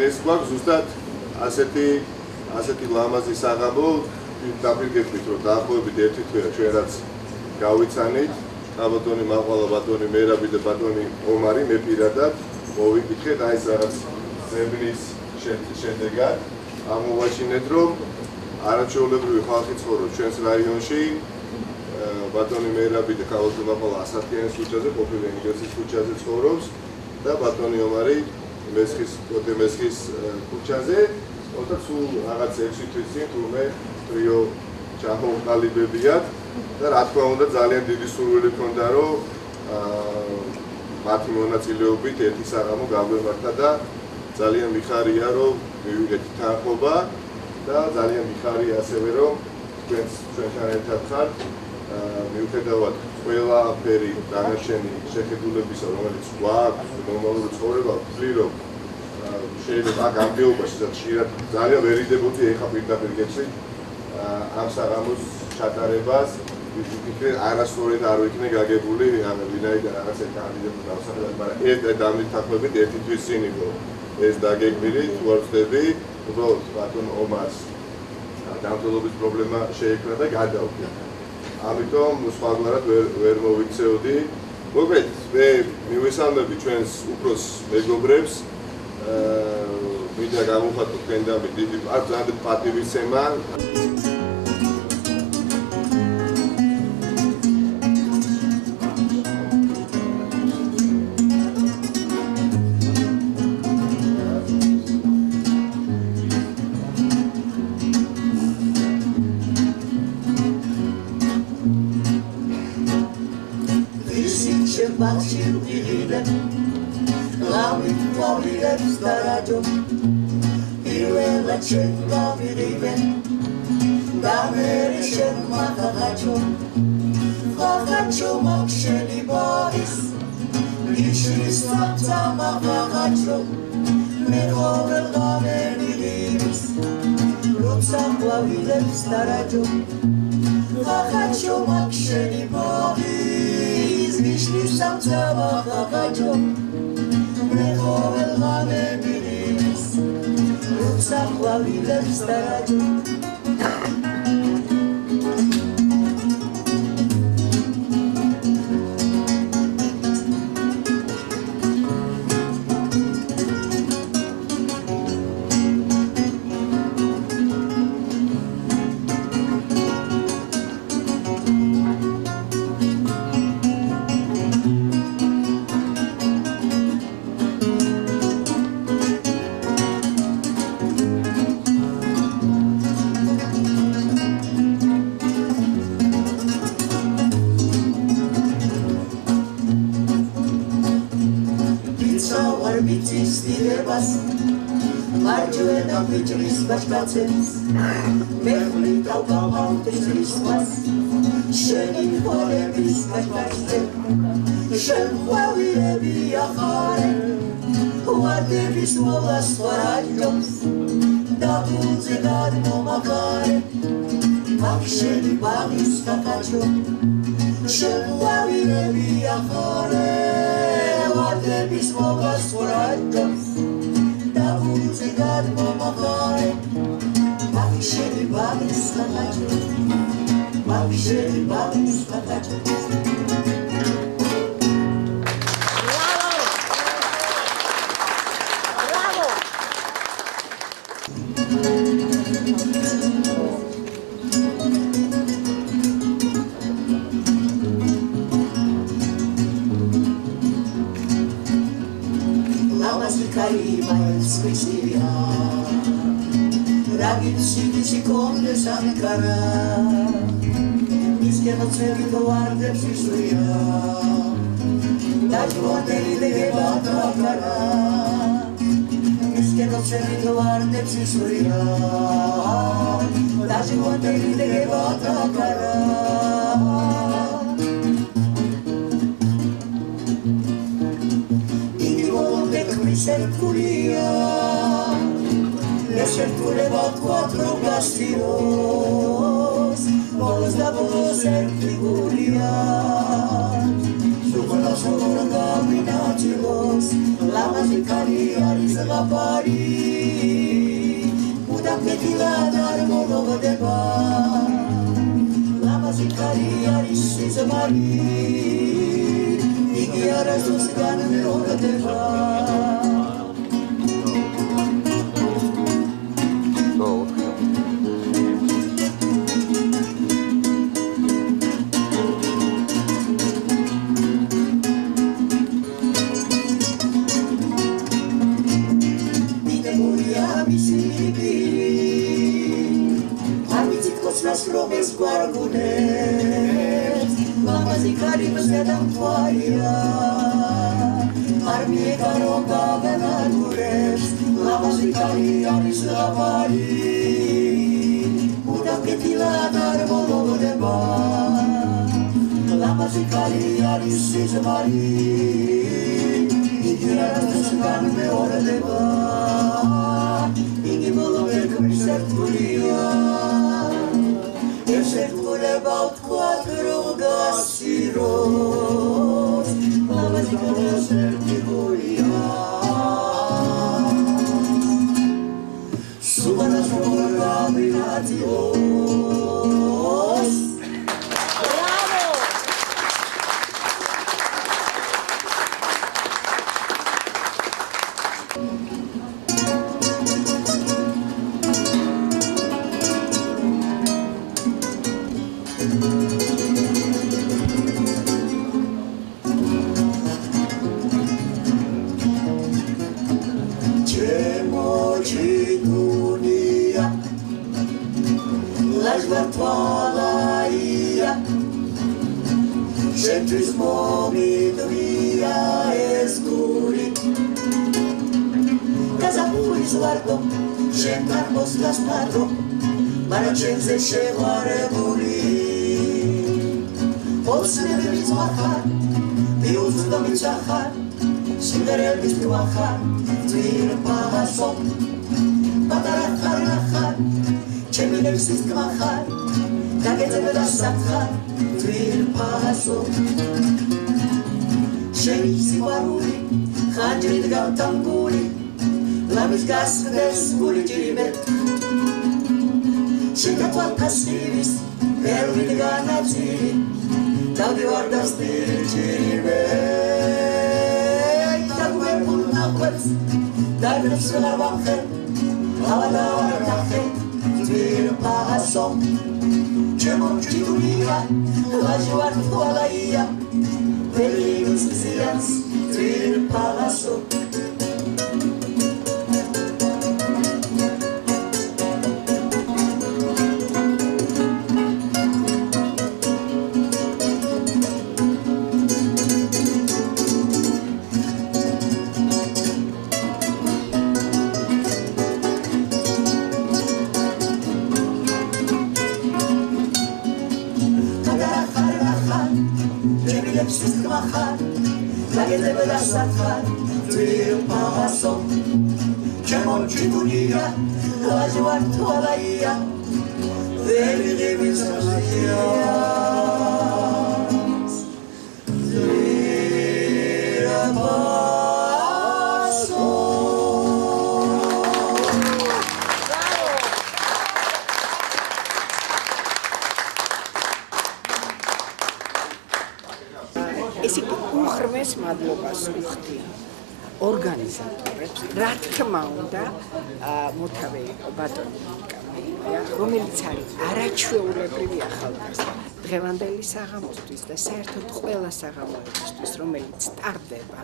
დღეს გვაქვს ზუსტად ასეთი ლამაზი საღამო დაპირგებით რომ დაახლოებით 1 თვეა ჩვენ რაც გავიცანით ბატონი მაყვალა ბატონი მერაბი და ბატონი ომარი მე პირადად მოვიკითხეთ აი ეს რაღაც ზებნის შედეგად ამოვაჩინეთ რომ არაჩვეულებრივი ხალხი ცხოვრობს ჩვენს რაიონში ბატონი მერაბი და ქალაქი მაყვალა ასათიანის ქუჩაზე ყოფილი ინგლისის ქუჩაზე ცხოვრობს და ბატონი ომარი მესხის ქუჩაზე თუმცა სულ რაღაც 6 თვის წინ თურმე პრიო ჩამოვყალიბებიათ და რა თქმა უნდა ძალიან დიდი სურვილი მქონდა რომ მათი მონაწილეობით ერთი საღამო გავემართა და ძალიან მიხარია რომ მივიღეთ თანხმობა და ძალიან მიხარია ასევე რომ ჩვენთან ერთად ხართ მიუხედავად ყველაფერი დანარჩენი შეხედულებისა რომელიც გვაქვს ნორმალური ცხოვრება ვთვლი რომ შეიძლება აქ ამბეობაში ხშირად ძალიან ვერიდებოდი ეხა პირდაპირ გეცით ამ საღამოს ჩატარებას ვიფიქრე არასწორად არ ვიქნე გაგებული ვინაიდან რაღაცა კანდიდატი დავსახელებ მაგრამ ეს დამითანხმებით 1 თვის წინ იყო ეს დაგეგმილი თუ არ ვწდები უბრალოდ ბატონ ომარს დამთავრების პრობლემა შეექმნა და გადავიდა ამიტომ სხვაგვარად ვერ მოვიქცეოდი მოკლედ მე მივესალმები ჩვენს უფროს მეგობრებს მინდა გამოვხატო თქვენდამი დიდი პატივისცემა La música y la მუდამკეთილად არ მოლოდება ლამაზი ქალი არის სიზმარი იგი არასდროს განმეორდება Romes guargunes, lamazi caribes de dantuaria, armie caroga venargures, lamazi cariaris lavari, udam que tiladar volodeba, lamazi cariaris ismari, igiras gan me ordeba, igi volover commissaria. About quatro gassiros, la vecchia certivoia. Suba la sua combinazione. Bravo! Centris momituia escuri Casa puri sguardo Scentar mostra sparo Maracenze sceguare buli Posne bevis mahar Bius domic ahar Singarel bistu ahar Tvir pahasom Patarachar nachar Cheminek sist mahar Dagete bedas sakhar Tvir pahasom Sheni sivaruli Khanjrit gavtanguli Lamis gasdes guli jirimet Shikatwal kasiris Pervit ganatiri Davi vardas diri jirimet Tagwe pulnakwets Darnef sgar vakhet Avala vartakhet Tvir pahasom Čemom čitulija, lažvar tvolaija, velinus zijans, tvir palaso. Lagete belasathan, tvir pahasom, Čemom čitulija, lažvar tvolaija, velinus zijans, tvir pahasom. Esi უღრმეს მადლობას ვუხდი ორგანიზატორებს, რა თქმა უნდა, მოთავე ბატონი რომელიც არის არაჩვეულებრივი ახალგაზრდა დღევანდელი საღამოსთვის და საერთოდ ყველა საღამოებისთვის, რომელიც ტარდება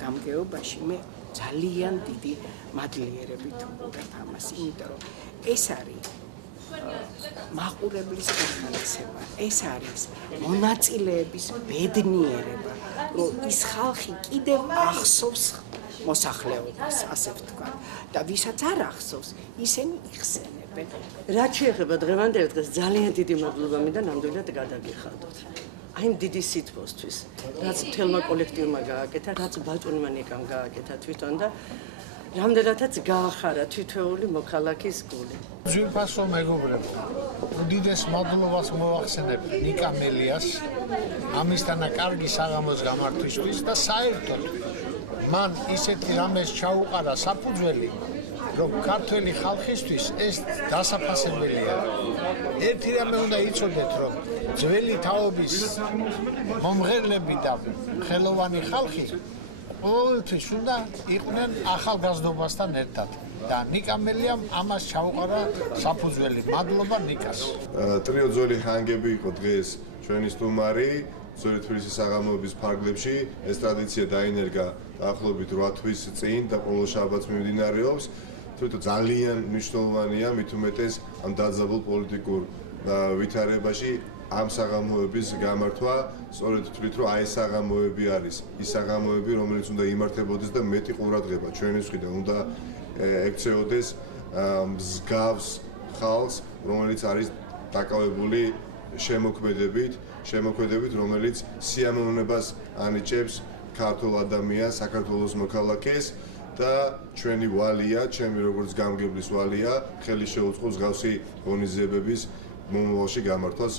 გამგეობაში, მე ძალიან დიდი მადლიერებით ვუყურებ ამას, იმიტომ რომ ეს არის მაყურებლის განხილვა, ეს არის მონაწილეების ბედნიერება, რომ ის ხალხი კიდევ ახსოვს მოსახლეობას, ასე ვთქვა, და ვისაც არ ახსოვს, ისინი იხსენებენ. რაც შეეხება დღევანდელ დღეს ძალიან დიდი მადლობა მინდა ნამდვილად გადაგიხადოთ. აი იმ დიდი სიტყვისთვის, რაც მთელმა კოლექტივმა გააკეთა, რაც ბატონმა ნიკამ გააკეთა თვითონ და რამდენადაც გაახარა თითოეული მოქალაქის გული. ძვირფასო მეგობრებო, უდიდეს მადლობას მოვახსენებ ნიკა მელიას ამისთანა კარგი საღამოს გამართვისთვის და საერთოდ მან ისეთი რამეს ჩაუყარა საფუძველი, რომ ქართველი ხალხისთვის ეს დასაფასებელია. ერთი რამე უნდა იცოდეთ, რომ ძველი თაობის მომღერლები და ხელოვანი ხალხი ყოველთვის უნდა იყვნენ ახალგაზრდობასთან ერთად. და ნიკა მელიამ ამას ჩაუყარა საფუძველი. მადლობა ნიკას. ტრიო ძველი ჰანგები იყო დღეს ჩვენი სტუმარი. ძველი თბილისის საღამოების ფარგლებში ეს ტრადიცია დაინერგა დაახლოებით 8 თვის წინ და ყოველ შაბათს მიმდინარეობს. თვითონ ძალიან მნიშვნელოვანია მით უმეტეს ამ დაძაბულ პოლიტიკურ ვითარებაში ამ საღამოების გამართვა. სწორედ თვლით რომ აი ეს საღამოები არის ის საღამოები რომელიც უნდა იმართებოდეს და მეტი ყურადღება ჩვენი მხრიდან უნდა ექცეოდეს მსგავს ხალხს რომელიც არის დაკავებული შემოქმედებით რომელიც სიამოვნებას ანიჭებს ქართულ ადამიანს საქართველოს მოქალაქეს და ჩვენი ვალია ჩემი როგორც გამგებლის ვალია ხელი შეუწყოს მსგავსი ღონისძიებების მომავალში გამართვას